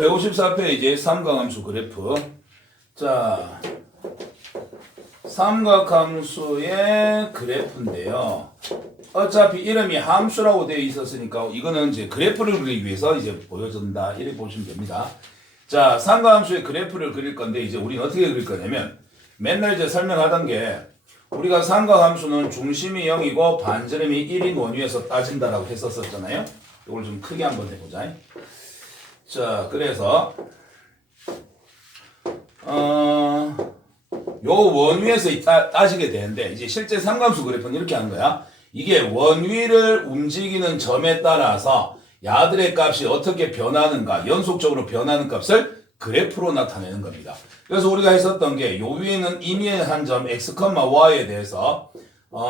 154페이지 삼각함수 그래프. 자, 삼각함수의 그래프인데요. 어차피 이름이 함수라고 되어 있었으니까 이거는 이제 그래프를 그리기 위해서 이제 보여준다. 이렇게 보시면 됩니다. 자, 삼각함수의 그래프를 그릴 건데 이제 우리는 어떻게 그릴 거냐면 맨날 이제 설명하던 게 우리가 삼각함수는 중심이 0이고 반지름이 1인 원위에서 따진다라고 했었잖아요. 이걸 좀 크게 한번 해보자. 자, 그래서 요 원위에서 따지게 되는데 이제 실제 삼각함수 그래프는 이렇게 하는 거야. 이게 원위를 움직이는 점에 따라서 야들의 값이 어떻게 변하는가, 연속적으로 변하는 값을 그래프로 나타내는 겁니다. 그래서 우리가 했었던 게 요 위에는 임의의 한 점 x, y에 대해서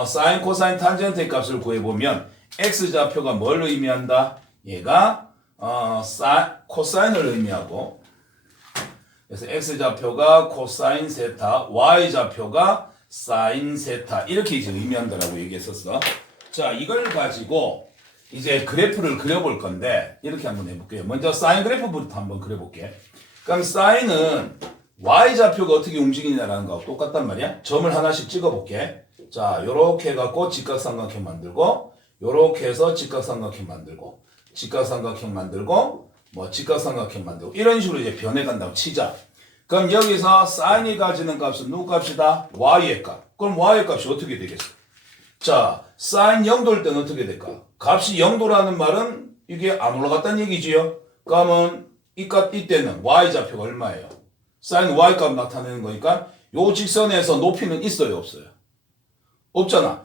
사인, 코사인, 탄젠트의 값을 구해보면 x좌표가 뭘 의미한다? 얘가 코사인을 의미하고, 그래서 x좌표가 코사인 세타, y좌표가 사인 세타 이렇게 이제 의미한다라고 얘기했었어. 자, 이걸 가지고 이제 그래프를 그려볼 건데 이렇게 한번 해볼게요. 먼저 사인 그래프부터 한번 그려볼게. 그럼 사인은 y좌표가 어떻게 움직이냐라는 거하고 똑같단 말이야. 점을 하나씩 찍어볼게. 자, 요렇게 해갖고 직각삼각형 만들고, 요렇게 해서 직각삼각형 만들고, 직각삼각형 만들고, 직각삼각형 만들고, 이런 식으로 이제 변해간다고 치자. 그럼 여기서 사인이 가지는 값은 누구 값이다? y의 값. 그럼 y의 값이 어떻게 되겠어? 자, 사인 0도일 때는 어떻게 될까? 값이 0도라는 말은 이게 안 올라갔다는 얘기지요? 그러면 이때는 y좌표가 얼마예요? 사인 y값 나타내는 거니까 요 직선에서 높이는 있어요, 없어요? 없잖아.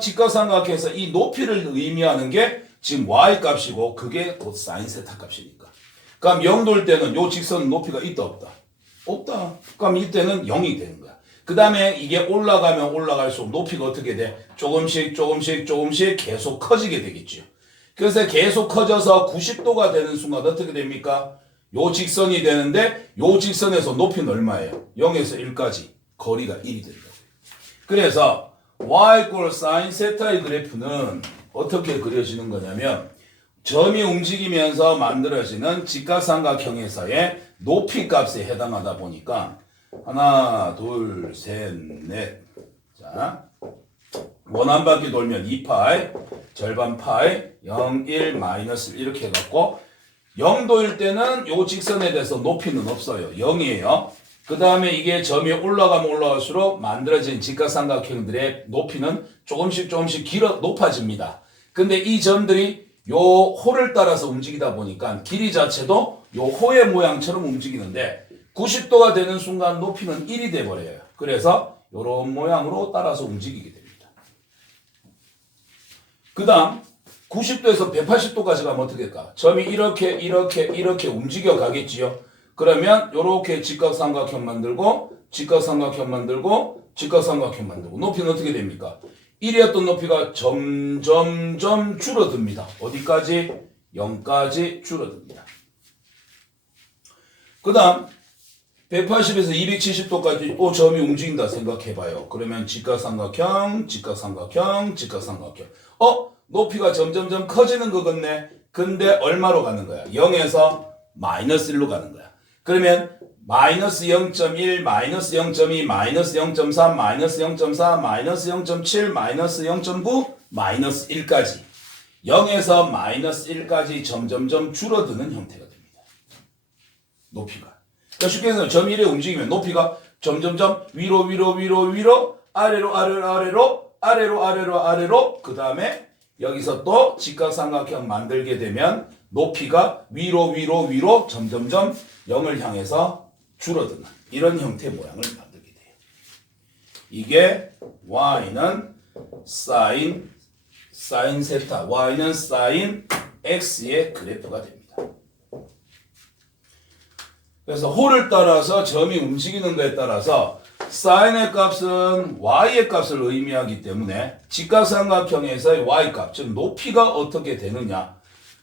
직각삼각형에서 이 높이를 의미하는 게 지금 y값이고 그게 곧 사인 세타 값이니까. 그럼 0도일 때는 요 직선 높이가 있다, 없다? 없다. 그럼 이때는 0이 되는 거야. 그 다음에 이게 올라가면 올라갈수록 높이가 어떻게 돼? 조금씩 계속 커지게 되겠죠. 그래서 계속 커져서 90도가 되는 순간 어떻게 됩니까? 요 직선이 되는데 요 직선에서 높이는 얼마예요? 0에서 1까지 거리가 1이 된다. 그래서 y = sin 세타의 그래프는 어떻게 그려지는 거냐면 점이 움직이면서 만들어지는 직각삼각형에서의 높이 값에 해당하다 보니까 하나, 둘, 셋, 넷. 자, 원 한 바퀴 돌면 2파이, 절반 파이, 0, 1, 마이너스 1 이렇게 해갖고 0도일 때는 요 직선에 대해서 높이는 없어요. 0이에요. 그 다음에 이게 점이 올라가면 올라갈수록 만들어진 직각삼각형들의 높이는 조금씩 높아집니다. 근데 이 점들이 요 호를 따라서 움직이다 보니까 길이 자체도 요 호의 모양처럼 움직이는데 90도가 되는 순간 높이는 1이 돼버려요. 그래서 요런 모양으로 따라서 움직이게 됩니다. 그 다음 90도에서 180도까지 가면 어떻게 될까? 점이 이렇게 움직여 가겠지요. 그러면 요렇게 직각삼각형 만들고 직각삼각형 만들고 직각삼각형 만들고 높이는 어떻게 됩니까? 1이었던 높이가 점점 줄어듭니다. 어디까지? 0까지 줄어듭니다. 그 다음 180에서 270도까지 점이 움직인다 생각해봐요. 그러면 직각삼각형 높이가 점점 커지는 거겠네. 근데 얼마로 가는 거야? 0에서 마이너스 1로 가는 거야. 그러면 마이너스 0.1, 마이너스 0.2, 마이너스 0.3, 마이너스 0.4, 마이너스 0.7, 마이너스 0.9, 마이너스 1까지 0에서 마이너스 1까지 점점점 줄어드는 형태가 됩니다. 높이가. 그러니까 쉽게 해서 점이 이렇게 움직이면 높이가 점점점 위로 아래로 그 다음에 여기서 또 직각삼각형 만들게 되면 높이가 위로 점점점 0을 향해서 줄어드는 이런 형태의 모양을 만들게 돼요. 이게 y는 sin 세타, y는 sin x의 그래프가 됩니다. 그래서 호를 따라서 점이 움직이는 것에 따라서 사인의 값은 y의 값을 의미하기 때문에 직각삼각형에서의 y값, 즉 높이가 어떻게 되느냐.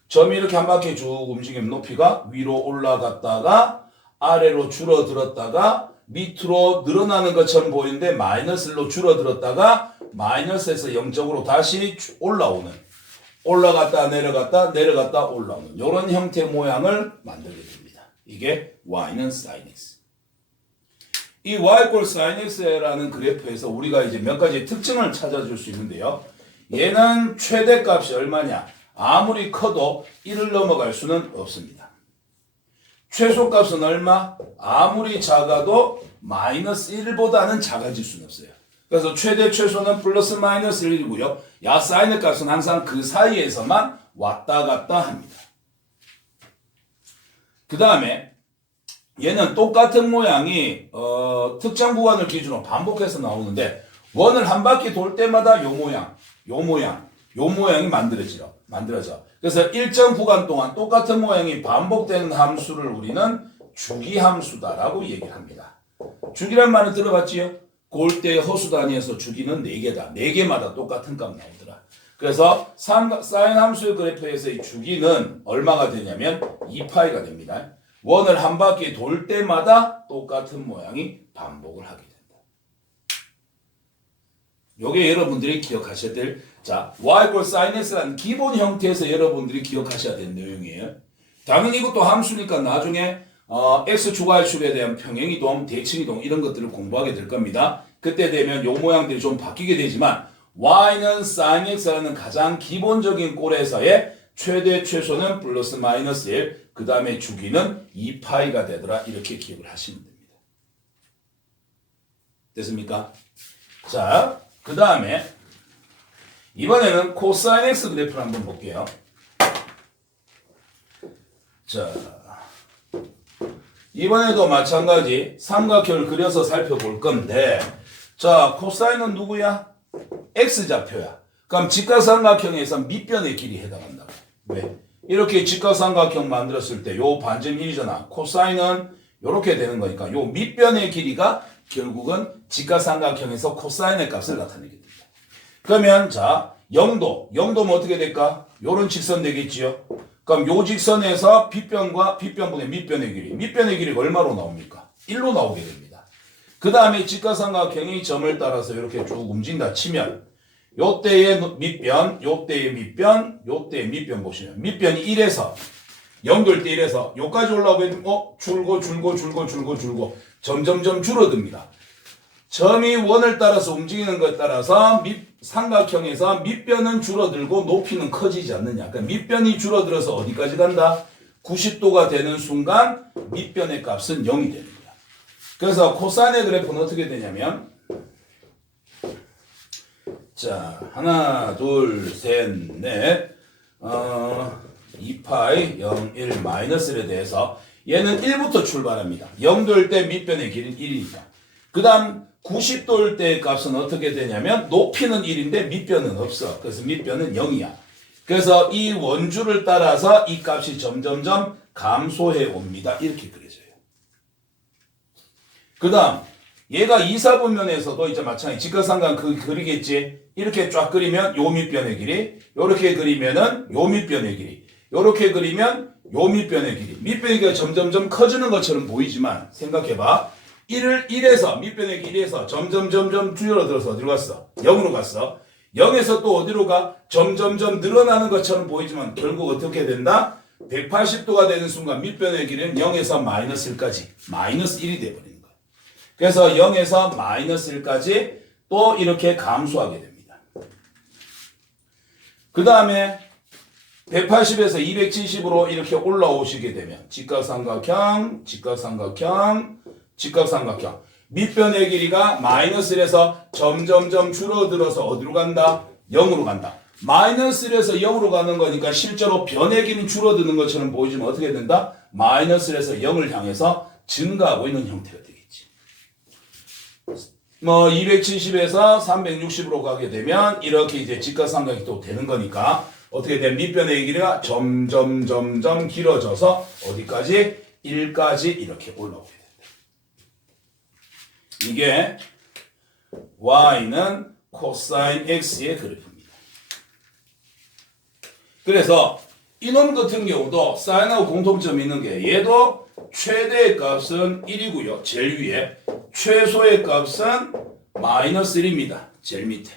점이 이렇게 한 바퀴 쭉 움직이면 높이가 위로 올라갔다가 아래로 줄어들었다가 밑으로 늘어나는 것처럼 보이는데 마이너스 1로 줄어들었다가 마이너스에서 0적으로 다시 올라오는, 올라갔다 내려갔다 올라오는 이런 형태의 모양을 만들게 됩니다. 이게 y는 sin x. 이 y 꼴 sin x라는 그래프에서 우리가 이제 몇 가지 특징을 찾아줄 수 있는데요. 얘는 최대값이 얼마냐? 아무리 커도 1을 넘어갈 수는 없습니다. 최소값은 얼마? 아무리 작아도 마이너스 1보다는 작아질 수는 없어요. 그래서 최대 최소는 플러스 마이너스 1이고요. 야 사인의 값은 항상 그 사이에서만 왔다 갔다 합니다. 그 다음에 얘는 똑같은 모양이 특정 구간을 기준으로 반복해서 나오는데 원을 한 바퀴 돌 때마다 요 모양이 만들어져. 그래서 일정 구간 동안 똑같은 모양이 반복되는 함수를 우리는 주기함수다라고 얘기를 합니다. 주기란 말은 들어봤지요? 골대 허수 단위에서 주기는 4개다. 4개마다 똑같은 값 나오더라. 그래서 사인 함수의 그래프에서의 주기는 얼마가 되냐면 2파이가 됩니다. 원을 한 바퀴 돌 때마다 똑같은 모양이 반복을 하게 된다. 요게 여러분들이 기억하셔야 될, 자, y 꼴 sin x라는 기본 형태에서 여러분들이 기억하셔야 될 내용이에요. 당연히 이것도 함수니까 나중에 x 추가할축에 대한 평행이동, 대칭이동 이런 것들을 공부하게 될 겁니다. 그때 되면 요 모양들이 좀 바뀌게 되지만 y는 sin x라는 가장 기본적인 꼴에서의 최대 최소는 플러스 마이너스 1, 그 다음에 주기는 2파이가 되더라. 이렇게 기억을 하시면 됩니다. 됐습니까? 자, 그 다음에 이번에는 코사인 x 그래프를 한번 볼게요. 자, 이번에도 마찬가지 삼각형을 그려서 살펴볼 건데, 자, 코사인은 누구야? x좌표야. 그럼 직각삼각형에서 밑변의 길이 해당한다고. 왜? 이렇게 직각삼각형 만들었을 때 요 반점 1이잖아. 코사인은 요렇게 되는 거니까 요 밑변의 길이가 결국은 직각삼각형에서 코사인의 값을 나타내게 됩니다. 그러면 자, 0도면 어떻게 될까? 요런 직선 되겠지요. 그럼 요 직선에서 빗변분의 밑변의 길이가 얼마로 나옵니까? 1로 나오게 됩니다. 그 다음에 직각삼각형이 점을 따라서 이렇게 쭉 움직인다 치면 요때의 밑변, 요때의 밑변 보시면 밑변이 1에서 0될 때 1에서 요까지 올라오게 되면 줄고 점점점 줄어듭니다. 점이 원을 따라서 움직이는 것에 따라서 삼각형에서 밑변은 줄어들고 높이는 커지지 않느냐. 그러니까 밑변이 줄어들어서 어디까지 간다? 90도가 되는 순간 밑변의 값은 0이 되는 거야. 그래서 코사인의 그래프는 어떻게 되냐면, 자, 하나, 둘, 셋, 넷, 2파이, 0, 1, 마이너스에 대해서 얘는 1부터 출발합니다. 0도일 때 밑변의 길이는 1이니까. 그 다음 90도일 때의 값은 어떻게 되냐면 높이는 1인데 밑변은 없어. 그래서 밑변은 0이야. 그래서 이 원주를 따라서 이 값이 점점점 감소해 옵니다. 이렇게 그려져요. 그 다음 얘가 이사분면에서도 이제 마찬가지 직각삼각형 그리겠지. 이렇게 쫙 그리면 요 밑변의 길이, 요렇게 그리면은 요 밑변의 길이, 요렇게 그리면 요 밑변의 길이. 밑변의 길이가 점점점 커지는 것처럼 보이지만 생각해봐. 1에서 밑변의 길이에서 점점점점 줄어들어서 어디로 갔어? 0으로 갔어. 0에서 또 어디로 가? 점점점 늘어나는 것처럼 보이지만 결국 어떻게 된다? 180도가 되는 순간 밑변의 길이는 0에서 마이너스 1까지 마이너스 1이 돼버리는 거야. 그래서 0에서 마이너스 1까지 또 이렇게 감소하게 됩니다. 그 다음에 180에서 270으로 이렇게 올라오시게 되면 직각삼각형 밑변의 길이가 마이너스 1에서 점점점 줄어들어서 어디로 간다? 0으로 간다. 마이너스 1에서 0으로 가는 거니까 실제로 변의 길이 줄어드는 것처럼 보이지만 어떻게 된다? 마이너스 1에서 0을 향해서 증가하고 있는 형태가 되겠지. 270에서 360으로 가게 되면 이렇게 이제 직각삼각이 또 되는 거니까 어떻게 된 밑변의 길이가 점점 길어져서 어디까지? 1까지 이렇게 올라오게 된다. 이게 y는 코사인 x의 그래프입니다. 그래서 이놈 같은 경우도 사인하고 공통점이 있는 게 얘도 최대의 값은 1이고요. 제일 위에 최소의 값은 마이너스 1입니다. 제일 밑에.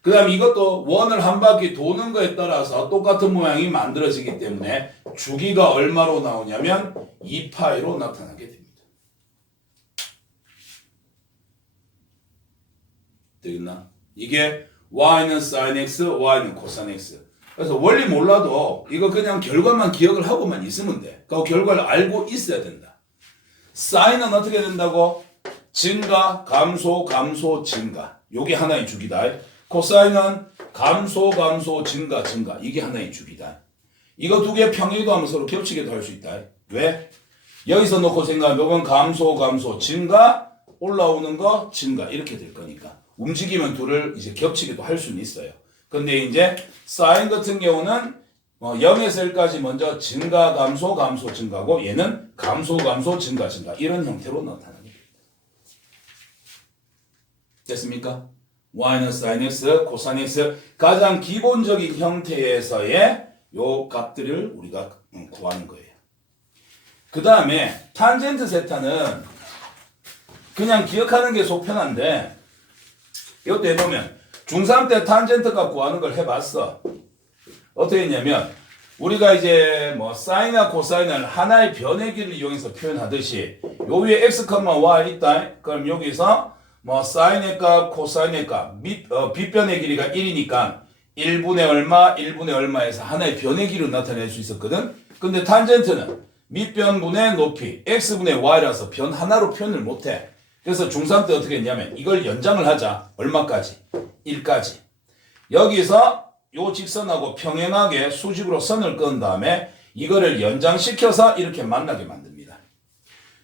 그 그 다음 이것도 원을 한 바퀴 도는 거에 따라서 똑같은 모양이 만들어지기 때문에 주기가 얼마로 나오냐면 2파이로 나타나게 됩니다. 되겠나? 이게 y는 sin x, y는 cos x. 그래서 원리 몰라도 이거 그냥 결과만 기억을 하고만 있으면 돼. 그 결과를 알고 있어야 된다. sine은 어떻게 된다고? 증가, 감소, 감소, 증가. 요게 하나의 주기다. 코사인은 감소, 감소, 증가, 증가. 이게 하나의 주기다. 이거 두 개 평행도 하면 서로 겹치게도 할 수 있다. 왜? 여기서 놓고 생각하면 요건 감소, 감소, 증가, 올라오는 거, 증가. 이렇게 될 거니까. 움직이면 둘을 이제 겹치기도 할 수는 있어요. 근데 이제 사인 같은 경우는 0에서 1까지 먼저 증가, 감소, 감소, 증가고 얘는 감소, 감소, 증가, 증가. 이런 형태로 나타납니다. 됐습니까? y는 sin x, cos x 가장 기본적인 형태에서의 요 값들을 우리가 구하는 거예요. 그 다음에 탄젠트 세타는 그냥 기억하는 게 속 편한데 이것도 해보면 중3 때 탄젠트 값 구하는 걸 해봤어. 어떻게 했냐면 우리가 이제 뭐 사인이나 코사인을 하나의 변의 길을 이용해서 표현하듯이 요 위에 x, y 있다. 그럼 여기서 뭐 사인의 값, 코사인의 값, 빗변의 길이가 1이니까 1분의 얼마, 1분의 얼마에서 하나의 변의 길을 나타낼 수 있었거든. 근데 탄젠트는 밑변분의 높이, x분의 y라서 변 하나로 표현을 못해. 그래서 중3 때 어떻게 했냐면 이걸 연장을 하자. 얼마까지? 1까지. 여기서 요 직선하고 평행하게 수직으로 선을 끄은 다음에 이거를 연장시켜서 이렇게 만나게 만듭니다.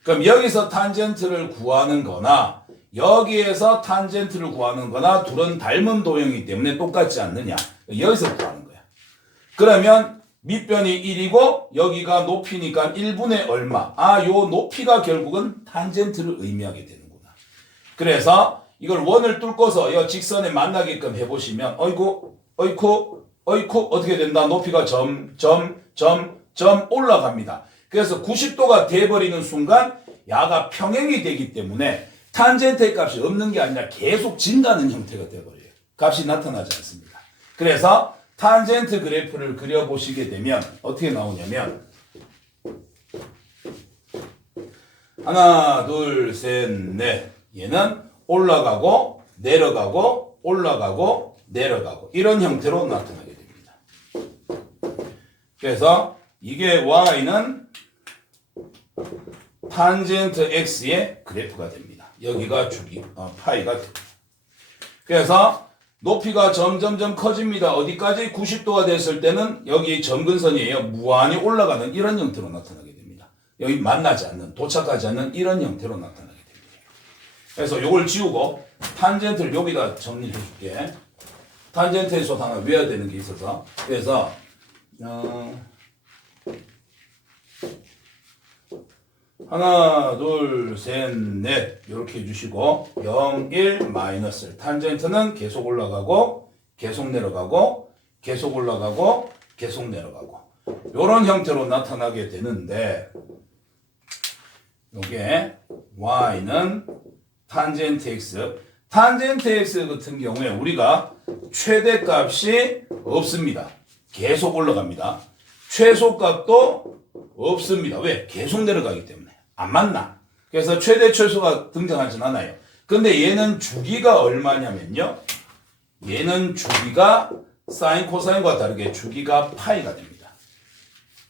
그럼 여기서 탄젠트를 구하는 거나 여기에서 탄젠트를 구하는 거나 둘은 닮은 도형이기 때문에 똑같지 않느냐. 여기서 구하는 거야. 그러면 밑변이 1이고 여기가 높이니까 1분의 얼마. 요 높이가 결국은 탄젠트를 의미하게 되는구나. 그래서 이걸 원을 뚫고서 이 직선에 만나게끔 해보시면 어이쿠 어떻게 된다. 높이가 점 올라갑니다. 그래서 90도가 돼버리는 순간 야가 평행이 되기 때문에 탄젠트의 값이 없는 게 아니라 계속 증가하는 형태가 돼버려요. 값이 나타나지 않습니다. 그래서 탄젠트 그래프를 그려보시게 되면 어떻게 나오냐면 하나, 둘, 셋, 넷. 얘는 올라가고 내려가고 올라가고 내려가고 이런 형태로 나타나게 됩니다. 그래서 이게 y는 탄젠트 x의 그래프가 됩니다. 여기가 주기 파이가 됩니다. 그래서 높이가 점점점 커집니다. 어디까지? 90도가 됐을 때는 여기 점근선이에요. 무한히 올라가는 이런 형태로 나타나게 됩니다. 여기 만나지 않는, 도착하지 않는 이런 형태로 나타나게 됩니다. 그래서 요걸 지우고 탄젠트를 여기다 정리해 줄게. 탄젠트에서 하나 외워야 되는 게 있어서. 그래서 하나, 둘, 셋, 넷 이렇게 해주시고 0, 1, 마이너스 탄젠트는 계속 올라가고 계속 내려가고 계속 올라가고 계속 내려가고 이런 형태로 나타나게 되는데 요게 y는 탄젠트 x 탄젠트 x 같은 경우에 우리가 최대값이 없습니다. 계속 올라갑니다. 최소값도 없습니다. 왜? 계속 내려가기 때문에. 안 맞나? 그래서 최대 최소가 등장하진 않아요. 근데 얘는 주기가 얼마냐면요. 얘는 주기가 사인 코사인과 다르게 주기가 파이가 됩니다.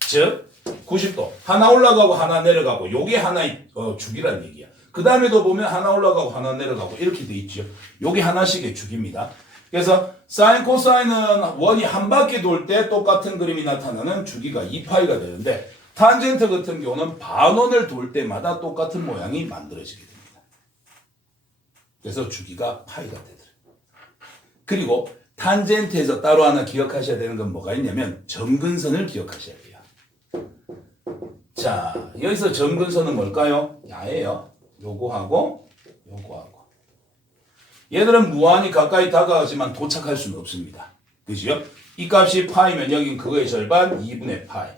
즉 90도 하나 올라가고 하나 내려가고 요게 하나의 주기란 얘기야. 그 다음에도 보면 하나 올라가고 하나 내려가고 이렇게 돼 있죠. 요게 하나씩의 주기입니다. 그래서 사인 코사인은 원이 한 바퀴 돌 때 똑같은 그림이 나타나는 주기가 2파이가 되는데 탄젠트 같은 경우는 반원을 돌 때마다 똑같은 모양이 만들어지게 됩니다. 그래서 주기가 파이가 되더라고요. 그리고 탄젠트에서 따로 하나 기억하셔야 되는 건 뭐가 있냐면 점근선을 기억하셔야 돼요. 자, 여기서 점근선은 뭘까요? 야예요. 요거하고 요거하고. 얘들은 무한히 가까이 다가가지만 도착할 수는 없습니다. 그죠? 이 값이 파이면 여긴 그거의 절반 2분의 파이.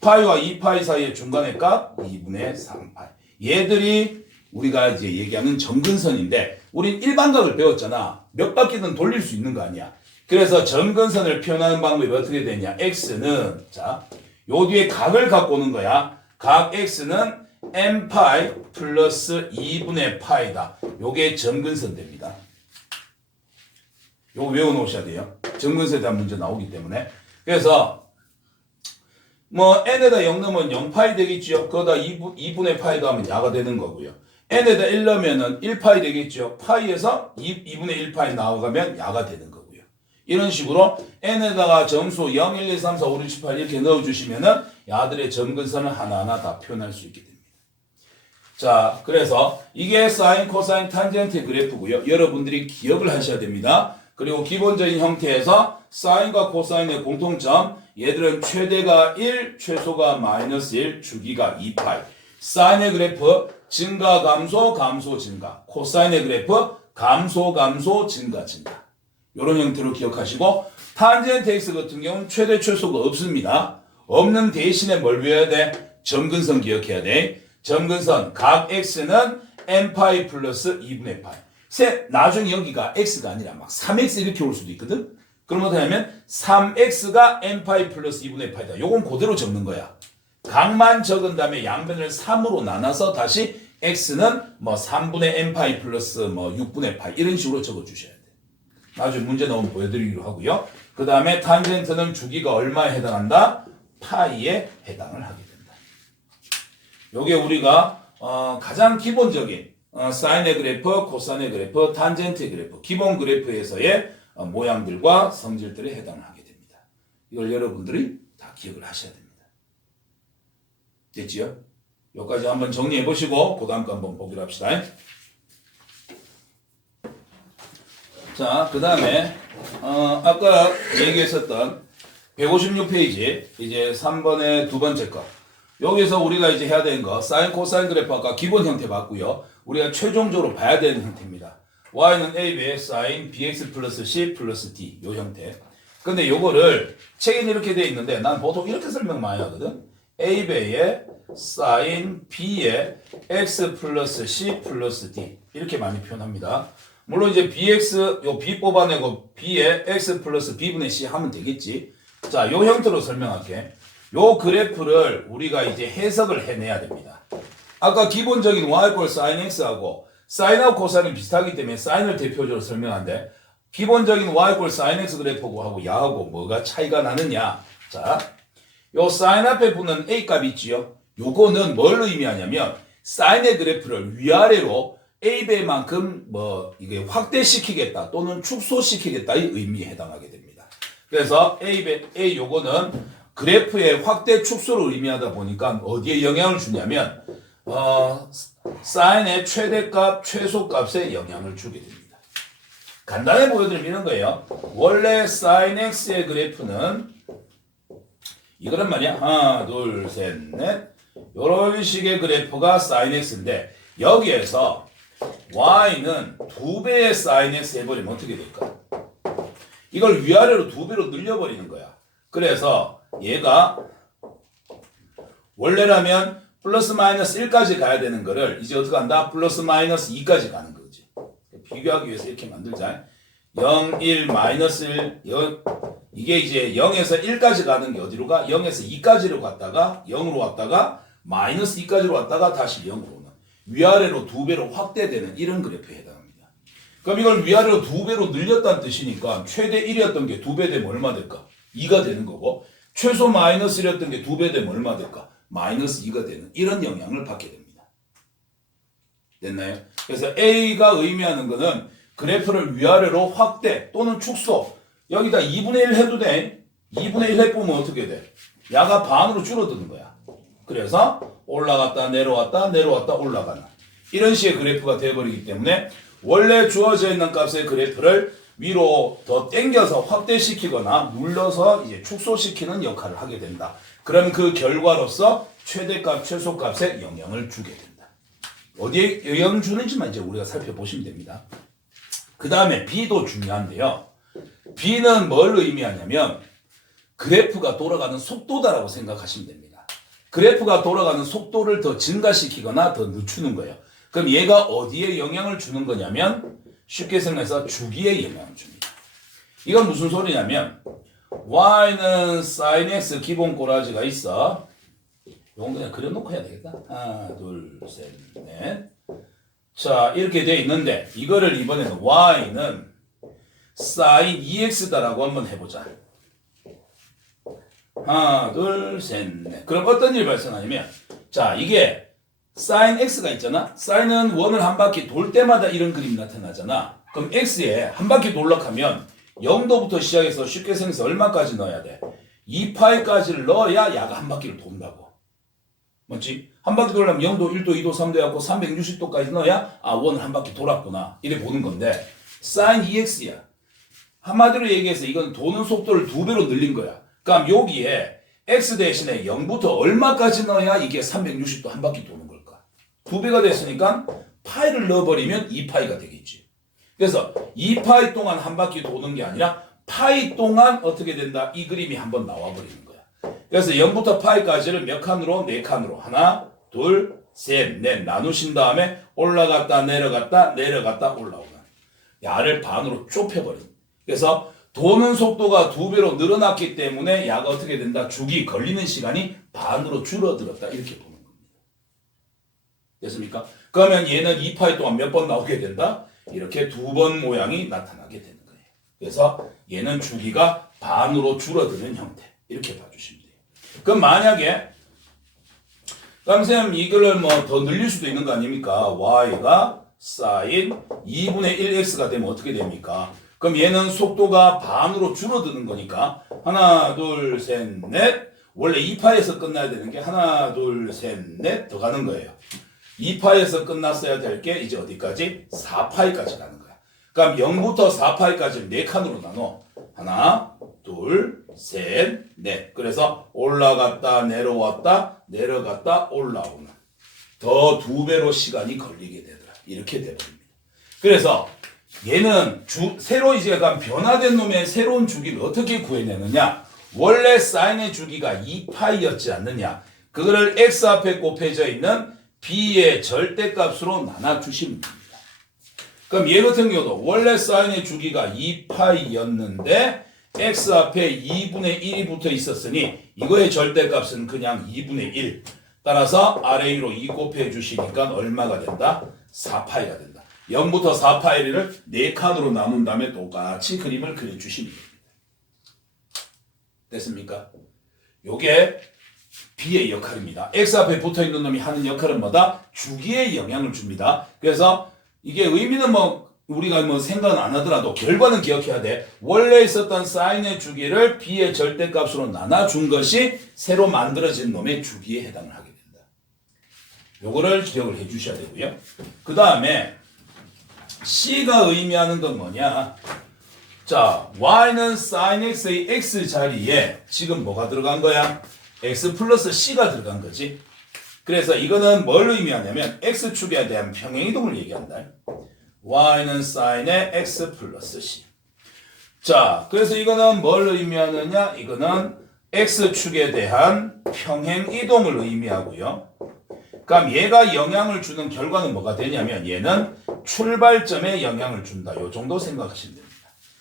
파이와 2파이 사이의 중간의 값 2분의 3파이. 얘들이 우리가 이제 얘기하는 점근선인데 우린 일반각을 배웠잖아. 몇 바퀴든 돌릴 수 있는 거 아니야. 그래서 점근선을 표현하는 방법이 어떻게 되냐. x는 자, 요 뒤에 각을 갖고 오는 거야. 각 x는 n파이 플러스 2분의 파이다. 요게 점근선 됩니다. 요거 외워놓으셔야 돼요. 점근선에 대한 문제 나오기 때문에. 그래서 뭐 n에다 0 넣으면 0파이 되겠죠. 거기다 2분의 파이 더하면 야가 되는 거고요. n에다 1 넣으면 1파이 되겠죠. 파이에서 2분의 1파이 나와가면 야가 되는 거고요. 이런 식으로 n에다가 점수 0, 1, 2, 3, 4, 5, 6, 7, 8 이렇게 넣어주시면은 야들의 점근선을 하나하나 다 표현할 수 있게 됩니다. 자, 그래서 이게 사인, 코사인, 탄젠트 그래프고요. 여러분들이 기억을 하셔야 됩니다. 그리고 기본적인 형태에서 사인과 코사인의 공통점, 얘들은 최대가 1, 최소가 마이너스 1, 주기가 2파이. 사인의 그래프 증가, 감소, 감소, 증가. 코사인의 그래프 감소, 감소, 증가, 증가. 이런 형태로 기억하시고, 탄젠트 x 같은 경우는 최대, 최소가 없습니다. 없는 대신에 뭘 외워야 돼? 점근선 기억해야 돼. 점근선 각 x는 n파이 플러스 2분의 파이. 나중에 여기가 x가 아니라 막 3x 이렇게 올 수도 있거든. 그럼 어떻게 하면 3x가 n파이 플러스 2분의 파이다. 요건 그대로 적는 거야. 각만 적은 다음에 양변을 3으로 나눠서 다시 x는 뭐 3분의 n파이 플러스 뭐 6분의 파이 이런 식으로 적어 주셔야 돼. 나중에 문제 나오면 보여드리기로 하고요. 그 다음에 탄젠트는 주기가 얼마에 해당한다? 파이에 해당을 하게 된다. 요게 우리가 가장 기본적인 사인의 그래프, 코사인의 그래프, 탄젠트 그래프, 기본 그래프에서의 모양들과 성질들에 해당하게 됩니다. 이걸 여러분들이 다 기억을 하셔야 됩니다. 됐지요? 여기까지 한번 정리해 보시고 그 다음 거 한번 보기로 합시다. 자, 그 다음에 아까 얘기했었던 156페이지 이제 3번의 두 번째 거. 여기서 우리가 이제 해야 되는 거 사인, 코사인 그래프 아까 기본 형태 봤고요. 우리가 최종적으로 봐야 되는 형태입니다. y는 a배 사인 bx 플러스 c 플러스 d 요 형태. 근데 요거를 책에는 이렇게 돼 있는데 난 보통 이렇게 설명 많이 하거든. a배에 사인 b에 x 플러스 c 플러스 d 이렇게 많이 표현합니다. 물론 이제 bx 요 b 뽑아내고 b에 x 플러스 b분의 c 하면 되겠지. 자, 요 형태로 설명할게. 요 그래프를 우리가 이제 해석을 해내야 됩니다. 아까 기본적인 y 사인 x하고 사인하고 코사인은 비슷하기 때문에 사인을 대표적으로 설명하는데 기본적인 y 사인 x 그래프하고 야하고 뭐가 차이가 나느냐. 자, 요 사인 앞에 붙는 a 값 있지요. 요거는 뭘 의미하냐면 사인의 그래프를 위아래로 a배만큼 뭐 이게 확대시키겠다 또는 축소시키겠다의 의미에 해당하게 됩니다. 그래서 a 요거는 그래프의 확대 축소를 의미하다 보니까 어디에 영향을 주냐면 사인의 최대값, 최소값에 영향을 주게 됩니다. 간단히 보여드리면 이런 거예요. 원래 사인 x의 그래프는 이거란 말이야. 하나, 둘, 셋, 넷. 이런 식의 그래프가 사인 x인데 여기에서 y는 2배의 사인 x 해버리면 어떻게 될까? 이걸 위아래로 2배로 늘려버리는 거야. 그래서 얘가 원래라면 플러스 마이너스 1까지 가야 되는 거를 이제 어떻게 한다? 플러스 마이너스 2까지 가는 거지. 비교하기 위해서 이렇게 만들자. 0, 1, 마이너스 1, 0. 이게 이제 0에서 1까지 가는 게 어디로 가? 0에서 2까지로 갔다가 0으로 왔다가 마이너스 2까지로 왔다가 다시 0으로 오는 위아래로 2배로 확대되는 이런 그래프에 해당합니다. 그럼 이걸 위아래로 2배로 늘렸다는 뜻이니까 최대 1이었던 게 2배 되면 얼마 될까? 2가 되는 거고 최소 마이너스 1이었던 게 2배 되면 얼마 될까? 마이너스 2가 되는 이런 영향을 받게 됩니다. 됐나요? 그래서 A가 의미하는 것은 그래프를 위아래로 확대 또는 축소. 여기다 2분의 1 해도 돼. 2분의 1 해보면 어떻게 돼? 야가 반으로 줄어드는 거야. 그래서 올라갔다 내려왔다 내려왔다 올라가는 이런 식의 그래프가 되어버리기 때문에 원래 주어져 있는 값의 그래프를 위로 더 당겨서 확대시키거나 눌러서 이제 축소시키는 역할을 하게 된다. 그럼 그 결과로서 최대값, 최소값에 영향을 주게 된다. 어디에 영향을 주는지만 이제 우리가 살펴보시면 됩니다. 그 다음에 B도 중요한데요. B는 뭘 의미하냐면 그래프가 돌아가는 속도다라고 생각하시면 됩니다. 그래프가 돌아가는 속도를 더 증가시키거나 더 늦추는 거예요. 그럼 얘가 어디에 영향을 주는 거냐면 쉽게 생각해서 주기에 영향을 줍니다. 이건 무슨 소리냐면 y는 sin x 기본 꼬라지가 있어. 이건 그냥 그려놓고 해야 되겠다. 하나, 둘, 셋, 넷. 자, 이렇게 돼 있는데 이거를 이번에는 y는 sin 2x다라고 한번 해보자. 하나, 둘, 셋, 넷. 그럼 어떤 일이 발생하냐면 자, 이게 sin x가 있잖아. sin은 원을 한 바퀴 돌 때마다 이런 그림이 나타나잖아. 그럼 x에 한 바퀴 돌락하면 0도부터 시작해서 쉽게 생겨서 얼마까지 넣어야 돼? 2파이까지를 넣어야 야가 한 바퀴를 돈다고. 맞지? 한 바퀴 돌려면 0도, 1도, 2도, 3도 해갖고 360도까지 넣어야 원을 한 바퀴 돌았구나. 이래 보는 건데 sin 2x야. 한마디로 얘기해서 이건 도는 속도를 2배로 늘린 거야. 그럼 여기에 x 대신에 0부터 얼마까지 넣어야 이게 360도 한 바퀴 도는 걸까? 2배가 됐으니까 파이를 넣어버리면 2파이가 되겠지. 그래서 2파이 동안 한 바퀴 도는 게 아니라 파이 동안 어떻게 된다? 이 그림이 한번 나와버리는 거야. 그래서 0부터 파이까지를 몇 칸으로? 4칸으로. 하나, 둘, 셋, 넷 나누신 다음에 올라갔다 내려갔다 내려갔다 올라오는. 야를 반으로 좁혀버린. 그래서 도는 속도가 2배로 늘어났기 때문에 야가 어떻게 된다? 주기 걸리는 시간이 반으로 줄어들었다. 이렇게 보는 겁니다. 됐습니까? 그러면 얘는 2파이 동안 몇 번 나오게 된다? 이렇게 2번 모양이 나타나게 되는 거예요. 그래서 얘는 주기가 반으로 줄어드는 형태. 이렇게 봐주시면 돼요. 그럼 만약에 그럼 선생님 이거를 뭐 더 늘릴 수도 있는 거 아닙니까? y가 sin 2분의 1x가 되면 어떻게 됩니까? 그럼 얘는 속도가 반으로 줄어드는 거니까 하나, 둘, 셋, 넷. 원래 2파에서 끝나야 되는 게 하나, 둘, 셋, 넷 더 가는 거예요. 2파에서 끝났어야 될 게 이제 어디까지? 4파이까지 가는 거야. 그럼 0부터 4파이까지 4칸으로 나눠. 하나, 둘, 셋, 넷. 그래서 올라갔다 내려왔다 내려갔다 올라오는. 더 2배로 시간이 걸리게 되더라. 이렇게 돼버립니다. 그래서 얘는 새로 이제 변화된 놈의 새로운 주기를 어떻게 구해내느냐? 원래 사인의 주기가 2파이였지 않느냐? 그거를 x 앞에 곱해져 있는 b의 절대값으로 나눠주시면 됩니다. 그럼 얘 같은 경우도 원래 사인의 주기가 2파이였는데 x 앞에 2분의 1이 붙어 있었으니 이거의 절대값은 그냥 2분의 1. 따라서 아래 위로 2 곱해 주시니까 얼마가 된다? 4파이가 된다. 0부터 4파이를 4칸으로 나눈 다음에 똑같이 그림을 그려주시면 됩니다. 됐습니까? 요게 b의 역할입니다. x 앞에 붙어있는 놈이 하는 역할은 뭐다? 주기에 영향을 줍니다. 그래서 이게 의미는 우리가 생각은 안 하더라도 결과는 기억해야 돼. 원래 있었던 사인의 주기를 b의 절대값으로 나눠준 것이 새로 만들어진 놈의 주기에 해당을 하게 된다. 요거를 기억을 해 주셔야 되고요. 그 다음에 C가 의미하는 건 뭐냐? 자, Y는 sin X의 X 자리에 지금 뭐가 들어간 거야? X 플러스 C가 들어간 거지. 그래서 이거는 뭘 의미하냐면 X축에 대한 평행이동을 얘기한다. Y는 sin의 X 플러스 C. 자, 그래서 이거는 뭘 의미하느냐? 이거는 X축에 대한 평행이동을 의미하고요. 그럼 얘가 영향을 주는 결과는 뭐가 되냐면 얘는 출발점에 영향을 준다. 요 정도 생각하시면 됩니다.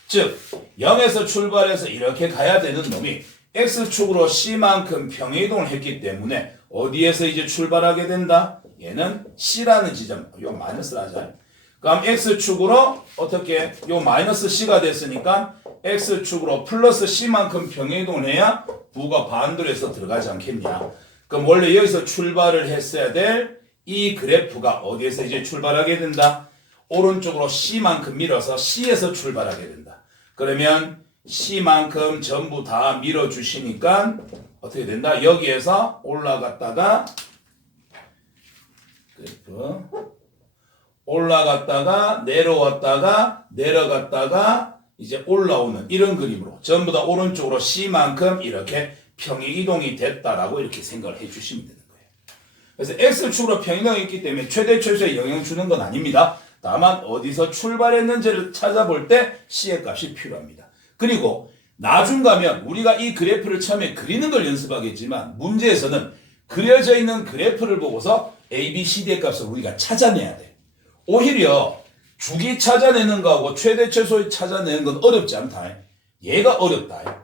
즉 0에서 출발해서 이렇게 가야 되는 놈이 X축으로 C만큼 평행이동을 했기 때문에 어디에서 이제 출발하게 된다? 얘는 C라는 지점, 요 마이너스를 하자. 그럼 X축으로 어떻게 요 마이너스 C가 됐으니까 X축으로 플러스 C만큼 평행이동을 해야 부가 반대로 해서 들어가지 않겠냐. 그럼 원래 여기서 출발을 했어야 될 이 그래프가 어디에서 이제 출발하게 된다? 오른쪽으로 C만큼 밀어서 C에서 출발하게 된다. 그러면 C만큼 전부 다 밀어주시니까 어떻게 된다? 여기에서 올라갔다가 그래프 올라갔다가 내려왔다가 내려갔다가 이제 올라오는 이런 그림으로 전부 다 오른쪽으로 C만큼 이렇게 평행이동이 됐다라고 이렇게 생각을 해주시면 되는 거예요. 그래서 X축으로 평행이동이 있기 때문에 최대 최소에 영향 주는 건 아닙니다. 다만 어디서 출발했는지를 찾아볼 때 C의 값이 필요합니다. 그리고 나중 가면 우리가 이 그래프를 처음에 그리는 걸 연습하겠지만 문제에서는 그려져 있는 그래프를 보고서 A, B, C, D의 값을 우리가 찾아내야 돼. 오히려 주기 찾아내는 거하고 최대 최소 찾아내는 건 어렵지 않다. 얘가 어렵다.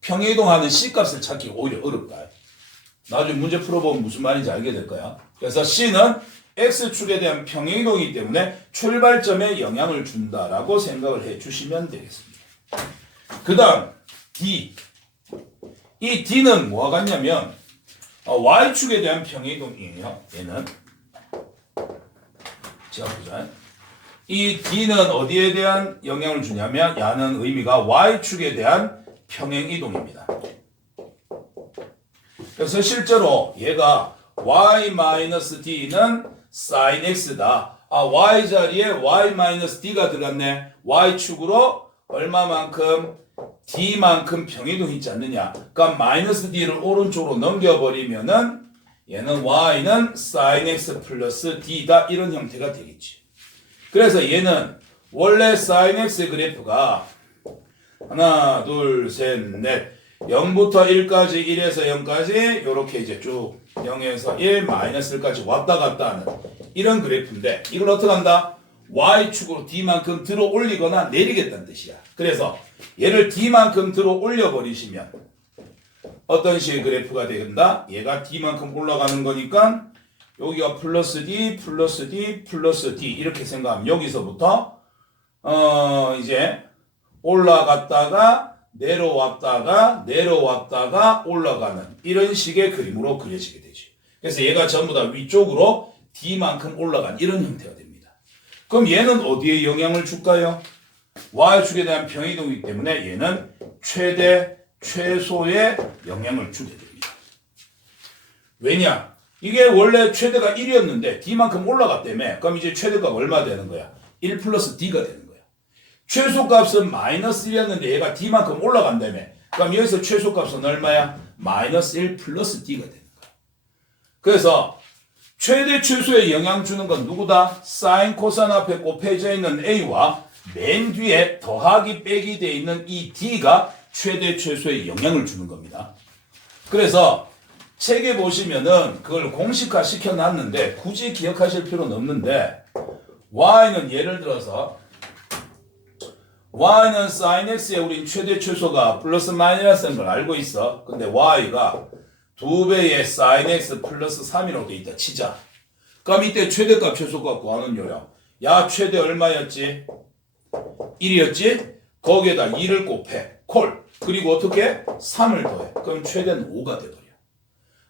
평행이동하는 C값을 찾기 오히려 어렵다. 나중에 문제 풀어보면 무슨 말인지 알게 될 거야. 그래서 C는 X축에 대한 평행이동이기 때문에 출발점에 영향을 준다라고 생각을 해주시면 되겠습니다. 그 다음 D. 이 D는 뭐와 같냐면 Y축에 대한 평행이동이에요. 얘는. 자, 보자. 이 D는 어디에 대한 영향을 주냐면 야는 의미가 Y축에 대한 평행이동입니다. 그래서 실제로 얘가 Y-D는 sin X다. Y 자리에 Y-D가 들어갔네. Y축으로 얼마만큼? D만큼 평행이동이 있지 않느냐. 그러니까 마이너스 D를 오른쪽으로 넘겨버리면은 얘는 Y는 sin X 플러스 D다. 이런 형태가 되겠지. 그래서 얘는 원래 sin X의 그래프가 하나, 둘, 셋, 넷 0부터 1까지 1에서 0까지 이렇게 이제 쭉 0에서 1, 마이너스 1까지 왔다 갔다 하는 이런 그래프인데 이걸 어떻게 한다? Y축으로 D만큼 들어 올리거나 내리겠다는 뜻이야. 그래서 얘를 D만큼 들어 올려버리시면 어떤 식의 그래프가 된다? 얘가 D만큼 올라가는 거니까 여기가 플러스 D, 플러스 D, 플러스 D 이렇게 생각하면 여기서부터 이제 올라갔다가 내려왔다가 올라가는 이런 식의 그림으로 그려지게 되죠. 그래서 얘가 전부 다 위쪽으로 D만큼 올라간 이런 형태가 됩니다. 그럼 얘는 어디에 영향을 줄까요? Y축에 대한 평행이동이기 때문에 얘는 최대, 최소의 영향을 주게 됩니다. 왜냐? 이게 원래 최대가 1이었는데 D만큼 올라갔다며. 그럼 이제 최대값 얼마 되는 거야? 1 플러스 D가 되는 거야. 최소값은 마이너스 1이었는데 얘가 D만큼 올라간다며. 그럼 여기서 최소값은 얼마야? 마이너스 1 플러스 D가 되는 거야. 그래서 최대 최소에 영향 주는 건 누구다? 사인 코사인 앞에 곱해져 있는 A와 맨 뒤에 더하기 빼기 되어 있는 이 D가 최대 최소에 영향을 주는 겁니다. 그래서 책에 보시면은 그걸 공식화 시켜놨는데 굳이 기억하실 필요는 없는데 Y는 예를 들어서 Y는 sin X에 우린 최대 최소가 플러스 마이너스인 걸 알고 있어. 근데 Y가 2배의 sin X 플러스 3이라고 돼 있다 치자. 그럼 이때 최대값 최소값 구하는 요령. 야 최대 얼마였지? 1이었지? 거기에다 2를 곱해. 콜. 그리고 어떻게? 3을 더해. 그럼 최대는 5가 돼버려.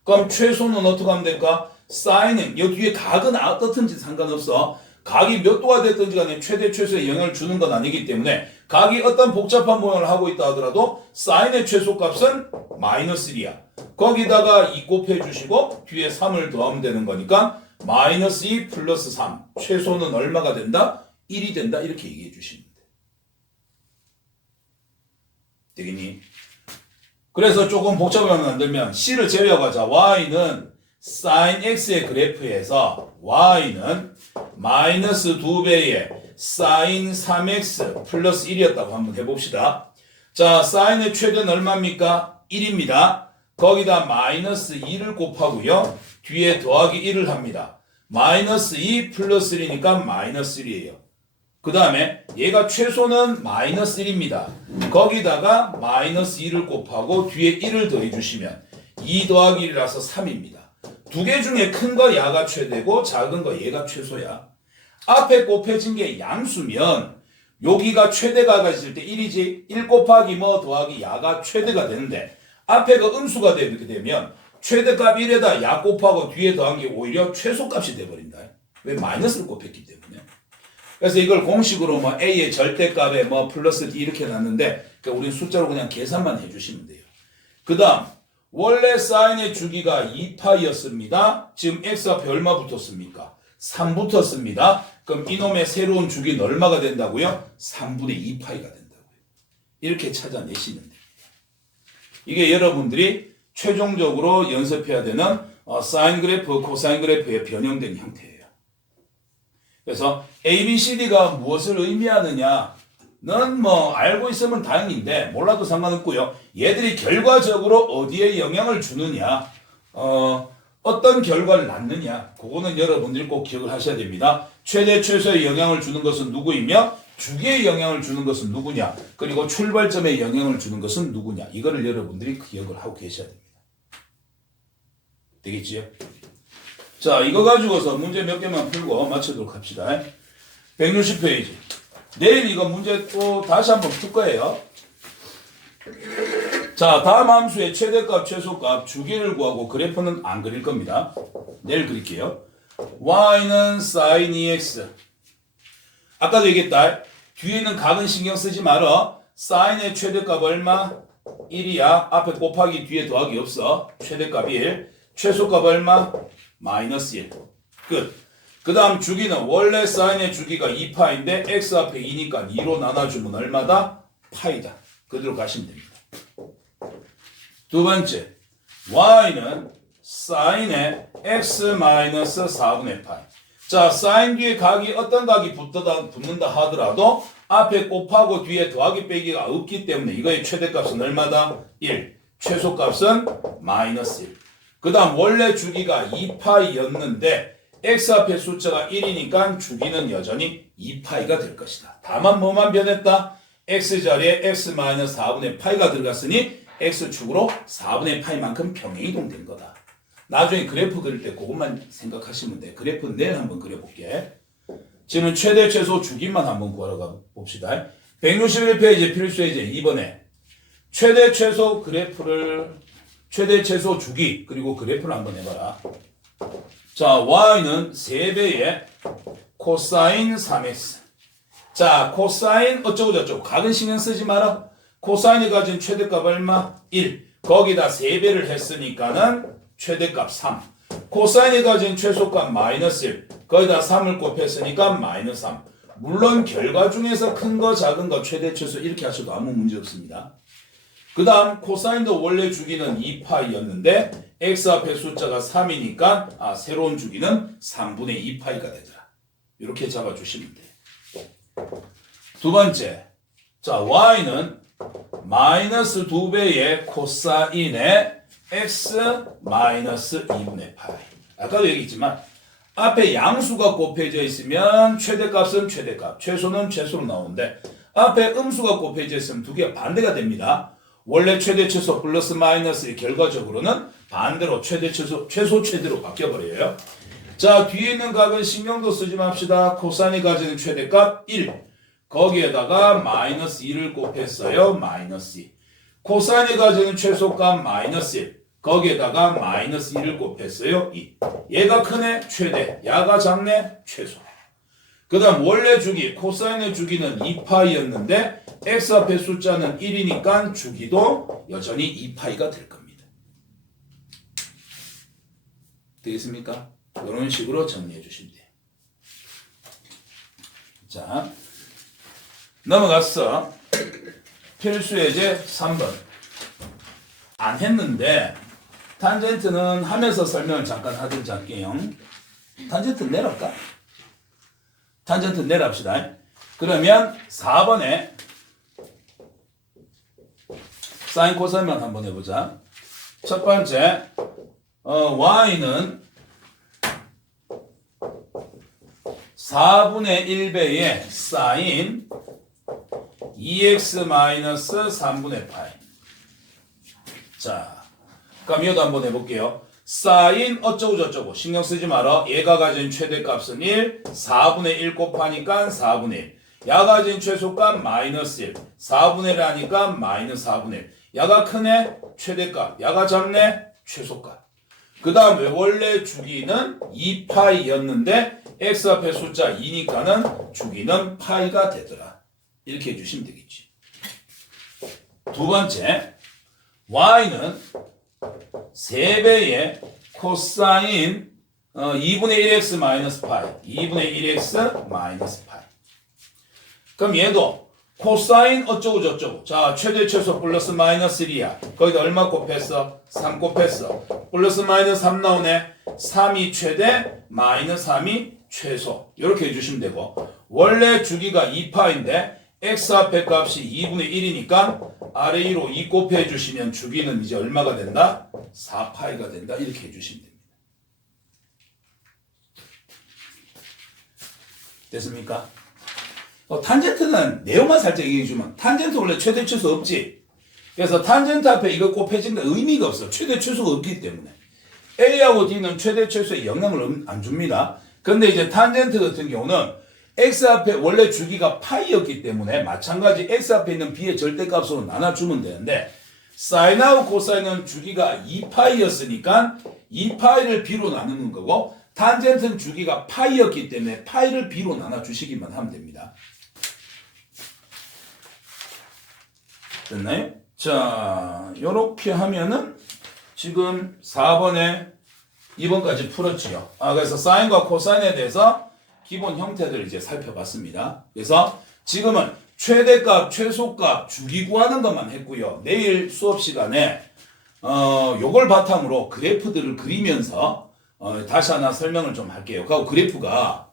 그럼 최소는 어떻게 하면 될까? 사인은 여기 뒤에 각은 어떻든지 상관없어. 각이 몇 도가 됐든지 간에 최대 최소에 영향을 주는 건 아니기 때문에 각이 어떤 복잡한 모양을 하고 있다 하더라도 사인의 최소값은 마이너스 1이야. 거기다가 2 곱해 주시고 뒤에 3을 더하면 되는 거니까 마이너스 2 플러스 3 최소는 얼마가 된다? 1이 된다. 이렇게 얘기해 주시면 돼. 되겠니? 그래서 조금 복잡하게 만들면 C를 제외하자. Y는 sin X의 그래프에서 Y는 마이너스 2배의 sin 3X 플러스 1이었다고 한번 해봅시다. 자, sin의 최대는 얼마입니까? 1입니다. 거기다 마이너스 2를 곱하고요. 뒤에 더하기 1을 합니다. 마이너스 2 플러스 1이니까 마이너스 1이에요. 그 다음에 얘가 최소는 마이너스 1입니다. 거기다가 마이너스 2를 곱하고 뒤에 1을 더해 주시면 2 더하기 1이라서 3입니다. 두 개 중에 큰 거 야가 최대고 작은 거 얘가 최소야. 앞에 곱해진 게 양수면 여기가 최대가 가질 때 1이지. 1 곱하기 뭐 더하기 야가 최대가 되는데 앞에가 음수가 되게 되면 최대값 1에다 야 곱하고 뒤에 더한 게 오히려 최소값이 돼버린다. 왜? 마이너스를 곱했기 때문에. 그래서 이걸 공식으로 뭐 A의 절대값에 뭐 플러스 D 이렇게 놨는데 그러니까 우리는 숫자로 그냥 계산만 해주시면 돼요. 그 다음 원래 사인의 주기가 2파이였습니다. 지금 X앞에 얼마 붙었습니까? 3 붙었습니다. 그럼 이놈의 새로운 주기는 얼마가 된다고요? 3분의 2파이가 된다고요. 이렇게 찾아내시면 됩니다. 이게 여러분들이 최종적으로 연습해야 되는 사인 그래프, 코사인 그래프의 변형된 형태예요. 그래서 ABCD가 무엇을 의미하느냐는 뭐 알고 있으면 다행인데 몰라도 상관없고요. 얘들이 결과적으로 어디에 영향을 주느냐, 어떤 결과를 낳느냐, 그거는 여러분들이 꼭 기억을 하셔야 됩니다. 최대 최소의 영향을 주는 것은 누구이며 주기에 영향을 주는 것은 누구냐? 그리고 출발점에 영향을 주는 것은 누구냐? 이거를 여러분들이 기억을 하고 계셔야 됩니다. 되겠지요? 자, 이거 가지고서 문제 몇 개만 풀고 마치도록 합시다. 160페이지. 내일 이거 문제 또 다시 한번 풀 거예요. 자, 다음 함수의 최대값, 최소값, 주기를 구하고 그래프는 안 그릴 겁니다. 내일 그릴게요. y는 sin 2x. 아까도 얘기했다. 뒤에는 각은 신경 쓰지 말아. sin의 최대값 얼마? 1이야. 앞에 곱하기 뒤에 더하기 없어. 최대값 1. 최소값 얼마? 마이너스 1. 끝. 그 다음 주기는 원래 sin의 주기가 2파인데 x 앞에 2니까 2로 나눠주면 얼마다? 파이다. 그대로 가시면 됩니다. 두 번째, y는 sin의 x-4분의 파이. 자, sin 뒤에 각이 어떤 각이 붙는다 하더라도 앞에 곱하고 뒤에 더하기 빼기가 없기 때문에 이거의 최대값은 얼마다? 1. 최소값은 마이너스 1. 그 다음 원래 주기가 2파이였는데 x 앞에 숫자가 1이니까 주기는 여전히 2파이가 될 것이다. 다만 뭐만 변했다? x 자리에 x-4분의 파이가 들어갔으니 x축으로 4분의 파이만큼 평행이동된 거다. 나중에 그래프 그릴 때 그것만 생각하시면 돼. 그래프 내일 한번 그려볼게. 지금 최대 최소 주기만 한번 구하러 봅시다. 161페이지 필수의 이제 2번에 최대 최소 그래프를 최대 최소 주기 그리고 그래프를 한번 해봐라. 자, y는 3배의 코사인 3x. 자, 코사인 어쩌고 저쩌고 각은 신경 쓰지 마라. 코사인이 가진 최대값 얼마? 1. 거기다 3배를 했으니까는 최대값 3. 코사인이 가진 최소값 마이너스 1. 거기다 3을 곱했으니까 마이너스 3. 물론 결과 중에서 큰 거 작은 거 최대 최소 이렇게 하셔도 아무 문제 없습니다. 그 다음 코사인도 원래 주기는 2파이였는데 x 앞에 숫자가 3이니까 새로운 주기는 3분의 2파이가 되더라. 이렇게 잡아주시면 돼요. 두 번째, 자 y는 마이너스 2배의 코사인의 x 마이너스 2분의 파이. 아까도 얘기했지만 앞에 양수가 곱해져 있으면 최대값은 최대값, 최소는 최소로 나오는데 앞에 음수가 곱해져 있으면 두 개가 반대가 됩니다. 원래 최대 최소 플러스 마이너스의 결과적으로는 반대로 최대 최소 최소 최대로 바뀌어버려요. 자, 뒤에 있는 값은 신경도 쓰지 맙시다. 코사인이 가지는 최대값 1. 거기에다가 마이너스 2를 곱했어요. 마이너스 2. 코사인이 가지는 최소값 마이너스 1. 거기에다가 마이너스 2를 곱했어요. 2. 얘가 크네? 최대. 야가 작네? 최소. 그 다음 원래 주기, 코사인의 주기는 2파이였는데 x 앞에 숫자는 1이니까 주기도 여전히 2파이가 될 겁니다. 되겠습니까? 이런 식으로 정리해 주시면 돼요. 자, 넘어갔어. 필수예제 3번. 안 했는데 탄젠트는 하면서 설명을 잠깐 하든지 할게요. 탄젠트 내려갈까? 탄젠트 내려합시다. 그러면 4번에 사인 코사인만 한번 해보자. 첫 번째, y는 4분의 1배의 사인 2x-3분의 파이. 자, 그럼 이것도 한번 해볼게요. 사인 어쩌고 저쩌고 신경 쓰지 마라. 얘가 가진 최대값은 1, 4분의 1 곱하니까 4분의 1. 야가 가진 최소값 마이너스 1, 4분의 1 하니까 마이너스 4분의 1. 야가 크네? 최대값. 야가 작네? 최소값. 그 다음에 원래 주기는 2파이였는데 x 앞에 숫자 2니까는 주기는 파이가 되더라. 이렇게 해주시면 되겠지. 두 번째, y는 3배의 코사인 2분의 1x 마이너스 파이. 2분의 1x 마이너스 파이. 그럼 얘도 코사인 어쩌고 저쩌고. 자, 최대 최소 플러스 마이너스 1이야. 거기다 얼마 곱했어? 3 곱했어. 플러스 마이너스 3 나오네. 3이 최대, 마이너스 3이 최소. 이렇게 해주시면 되고. 원래 주기가 2파인데 x 앞에 값이 2분의 1이니까 아래 2로 2 곱해 주시면 주기는 이제 얼마가 된다? 4파이가 된다. 이렇게 해주시면 됩니다. 됐습니까? 탄젠트는 내용만 살짝 얘기해주면 탄젠트 원래 최대 최소 없지. 그래서 탄젠트 앞에 이거 곱해진다 의미가 없어. 최대 최소가 없기 때문에. A하고 D는 최대 최소에 영향을 안 줍니다. 근데 이제 탄젠트 같은 경우는 X 앞에 원래 주기가 파이였기 때문에 마찬가지 X 앞에 있는 B의 절대값으로 나눠주면 되는데 사인하고 코사인은 주기가 2파이였으니까 2파이를 B로 나누는 거고 탄젠트는 주기가 파이였기 때문에 파이를 B로 나눠주시기만 하면 됩니다. 됐나요? 자, 요렇게 하면은 지금 4번에 2번까지 풀었지요. 그래서 사인과 코사인에 대해서 기본 형태들을 이제 살펴봤습니다. 그래서 지금은 최대값, 최소값, 주기 구하는 것만 했고요. 내일 수업 시간에 요걸 바탕으로 그래프들을 그리면서 다시 하나 설명을 좀 할게요. 그리고 그래프가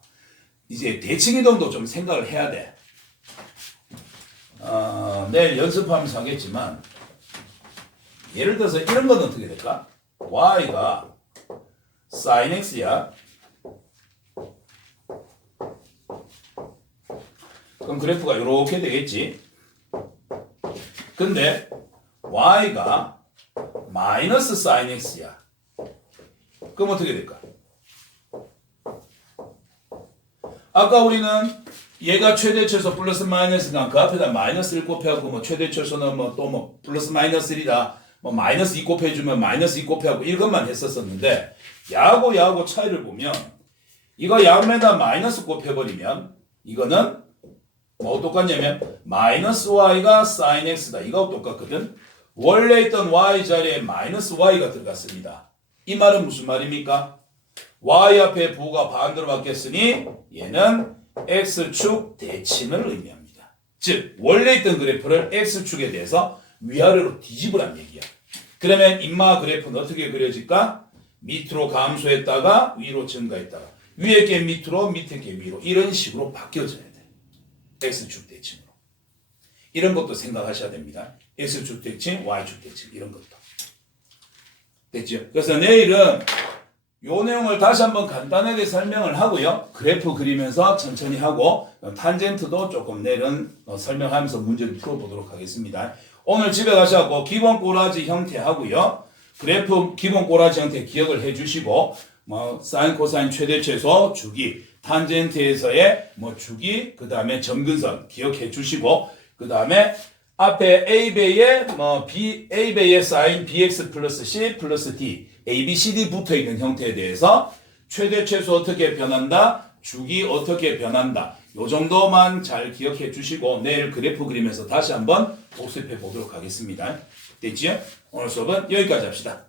이제 대칭이동도 좀 생각을 해야 돼. 내일 연습하면서 하겠지만 예를 들어서 이런 건 어떻게 될까? y가 sin x야. 그럼 그래프가 이렇게 되겠지. 근데 y가 마이너스 sin x야. 그럼 어떻게 될까? 아까 우리는 얘가 최대 최소 플러스 마이너스가 그 앞에다 마이너스 1 곱해갖고 뭐 최대 최소는 뭐 또 뭐 플러스 마이너스 1이다. 뭐 마이너스 2 곱해주면 마이너스 2 곱해갖고 이것만 했었었는데 야하고 차이를 보면 이거 양에다 마이너스 곱해버리면 이거는 뭐 똑같냐면 마이너스 y가 sin x다. 이거하고 똑같거든. 원래 있던 y 자리에 마이너스 y가 들어갔습니다. 이 말은 무슨 말입니까? y 앞에 부호가 반대로 바뀌었으니 얘는 x축 대칭을 의미합니다. 즉 원래 있던 그래프를 x축에 대해서 위아래로 뒤집으란 얘기야. 그러면 인마 그래프는 어떻게 그려질까? 밑으로 감소했다가 위로 증가했다가 위에 게 밑으로 밑에 게 위로 이런 식으로 바뀌어져야 돼. x축 대칭으로. 이런 것도 생각하셔야 됩니다. x축 대칭, y축 대칭 이런 것도. 됐죠? 그래서 내일은 요 내용을 다시 한번 간단하게 설명을 하고요. 그래프 그리면서 천천히 하고 탄젠트도 조금 내일은 설명하면서 문제를 풀어보도록 하겠습니다. 오늘 집에 가셔서 기본 꼬라지 형태 하고요. 그래프 기본 꼬라지 형태 기억을 해주시고 뭐 사인, 코사인, 최대, 최소, 주기, 탄젠트에서의 뭐 주기, 그 다음에 점근선 기억해 주시고 그 다음에 앞에 A배에 뭐 A배에 사인 BX 플러스 C 플러스 D A, B, C, D 붙어 있는 형태에 대해서 최대, 최소 어떻게 변한다, 주기 어떻게 변한다. 요 정도만 잘 기억해 주시고 내일 그래프 그리면서 다시 한번 복습해 보도록 하겠습니다. 됐지요? 오늘 수업은 여기까지 합시다.